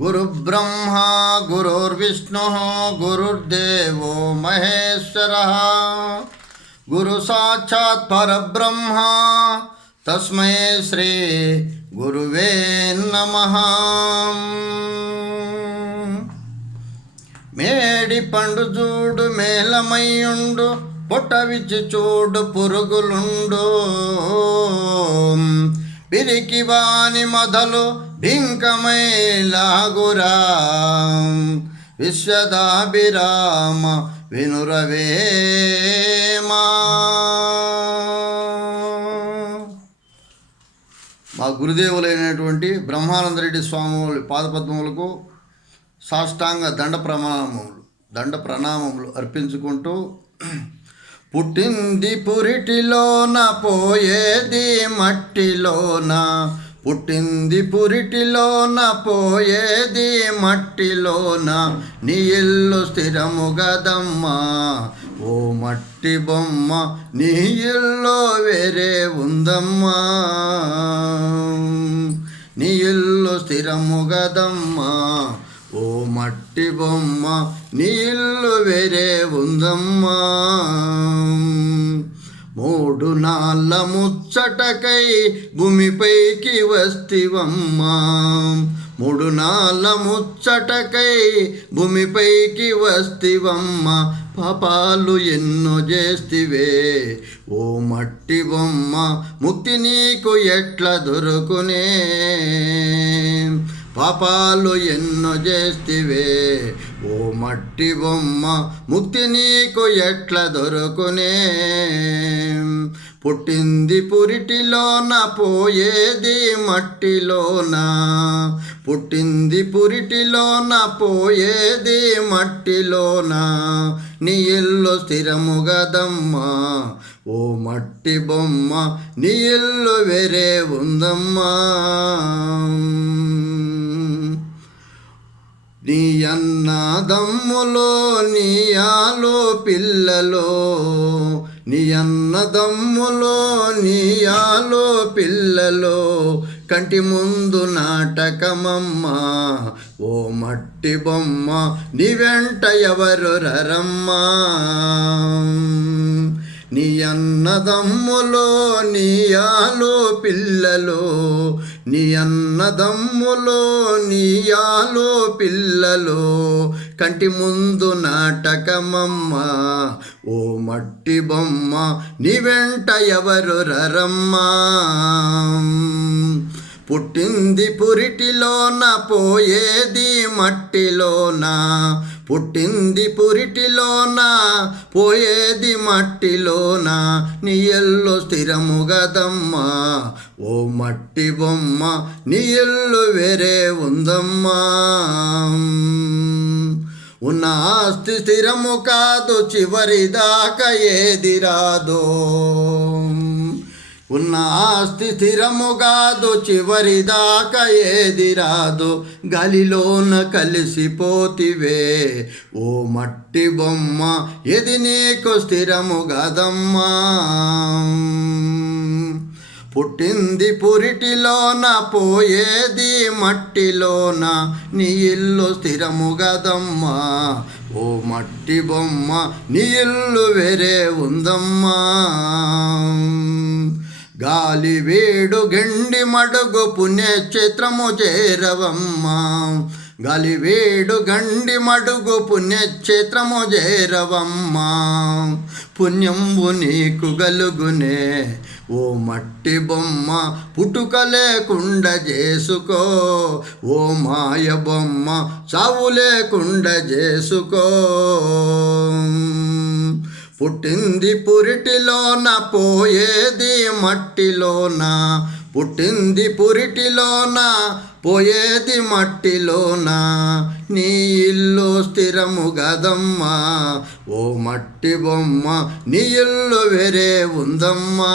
गुरुब्रह्मा गुरुर्विष्णुः गुरुर्देवो महेश्वरः गुरुसाक्षात् परब्रह्म तस्मै श्री गुरुवे नमः। మేడి పండు చూడు మేలమయ్యుండు, పొట్టవిచ్చి చూడు పురుగులుండు, పిరికి వాని మొదలు భింకమై లాగురా, విశ్వదాభిరామ వినురవేమా. మా గురుదేవులైనటువంటి బ్రహ్మానందరెడ్డి స్వామి పాదపద్మములకు సాష్టాంగ దండ ప్రణామములు అర్పించుకుంటూ, పుట్టింది పురిటిలోన పోయేది మట్టిలోన, పుట్టింది పురిటిలోన పోయేది మట్టిలోన, నీ ఇల్లు స్థిరము గదమ్మా ఓ మట్టి బొమ్మ, నీ ఇల్లు వేరే ఉందమ్మా, నీ ఇల్లు స్థిరము గదమ్మా ఓ మట్టి బొమ్మ, నీ ఇల్లు వేరే ఉందమ్మా. మూడు నాళ్ళ ముచ్చటకై భూమిపైకి వస్తివమ్మా, మూడు నాళ్ళ ముచ్చటకై భూమిపైకి వస్తివమ్మా, పాపాలు ఎన్నో చేస్తివే ఓ మట్టి బొమ్మ, ముక్తి నీకు ఎట్లా దొరుకునే, పాపాలు ఎన్నో చేస్తివే ఓ మట్టి బొమ్మ, ముక్తి నీకు ఎట్లా దొరుకునే. పుట్టింది పురిటిలోన పోయేది మట్టిలోన, పుట్టింది పురిటిలోన పోయేది మట్టిలోన, నీ ఇల్లు స్థిరము గదమ్మా ఓ మట్టి బొమ్మ, నీ ఇల్లు వేరే ఉందమ్మా. నీ అన్నదమ్ములో నీ ఆలో పిల్లలో, నీ అన్నదమ్ములో నీ ఆలో పిల్లలో, కంటి ముందు నాటకమమ్మా ఓ మట్టి బొమ్మ, నీ వెంట ఎవరు రరమ్మా. నీ అన్నదమ్ములో నీ ఆలో పిల్లలో, నీ అన్నదమ్ములో నీ ఆలో పిల్లలో, కంటి ముందు నాటకమమ్మా ఓ మట్టి బొమ్మ, నీ వెంట ఎవరు రరమ్మా. పుట్టింది పురిటిలోన పోయేది మట్టిలోన, పుట్టింది పురిటిలోన పోయేది మట్టిలోన, నీ ఇల్లు స్థిరము గదమ్మా ఓ మట్టి బొమ్మ, నీ ఇల్లు వేరే ఉందమ్మా. ఉన్న ఆస్తి స్థిరము కాదు చివరిదాకా ఏది రాదో, ఉన్న ఆస్తి స్థిరము కాదు చివరిదాకా ఏది రాదు, గాలిలోన కలిసిపోతివే ఓ మట్టి బొమ్మ, ఏది నీకు స్థిరము గదమ్మా. పుట్టింది పురిటిలోన పోయేది మట్టిలోన, నీ ఇల్లు స్థిరము గదమ్మా ఓ మట్టి బొమ్మ, నీ ఇల్లు వేరే ఉందమ్మా. గాలి వేడు గండి మడుగు పుణ్యక్షేత్రము చేరవమ్మా, గాలి వేడు గండి మడుగు పుణ్యక్షేత్రము చేరవమ్మా, పుణ్యంబు నీకు గలుగునే ఓ మట్టి బొమ్మ, పుట్టుక లేకుండా చేసుకో ఓ మాయ బొమ్మ, చావు లేకుండా చేసుకో. పుట్టింది పురిటిలోన పోయేది మట్టిలోన, పుట్టింది పురిటిలోన పోయేది మట్టిలోన, నీ ఇల్లు స్థిరము గదమ్మా ఓ మట్టి బొమ్మ, నీ ఇల్లు వేరే ఉందమ్మా.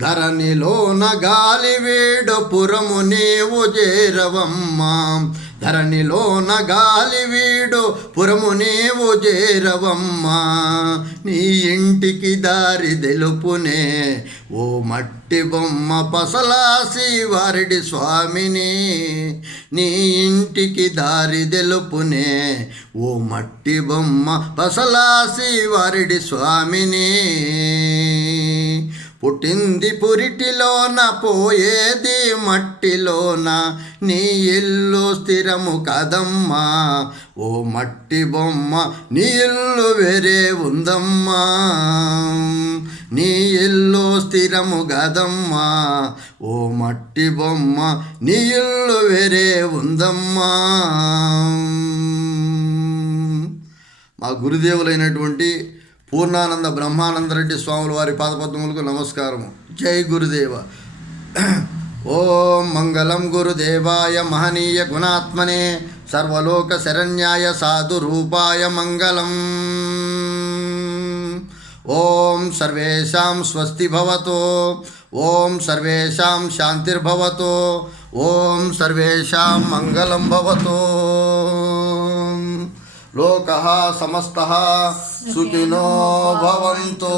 ధరణిలోన గాలివీడు పురము నీవు చేరవమ్మా ధరణిలోన గాలివీడు పురము నీవు చేరవమ్మా నీ ఇంటికి దారి తెలుపునే ఓ మట్టి బొమ్మ పసలాసి వారిడి స్వామిని నీ ఇంటికి దారి తెలుపునే ఓ మట్టి బొమ్మ పసలాసి వారిడి స్వామిని పుట్టింది పురిటిలోన పోయేది మట్టిలోన నీ ఇల్లు స్థిరము కదమ్మా ఓ మట్టి బొమ్మ నీ ఇల్లు వేరే ఉందమ్మా నీ ఇల్లు స్థిరము గదమ్మా ఓ మట్టి బొమ్మ నీ ఇల్లు వేరే ఉందమ్మా. మా గురుదేవులైనటువంటి పూర్ణానంద బ్రహ్మానందరెడ్డి స్వాముల వారి పాదపద్మములకు నమస్కారము. జై గురుదేవ. ఓం మంగళం గురుదేవాయ మహనీయ గుణాత్మనే సర్వలోక శరణ్యాయ సాధు రూపాయ మంగళం. ఓం సర్వేషాం స్వస్తి భవతో ఓం సర్వేషాం శాంతిర్భవతో ఓం సర్వేషాం మంగళం భవతో. లోకః సమస్తః సుఖినో భవంతు.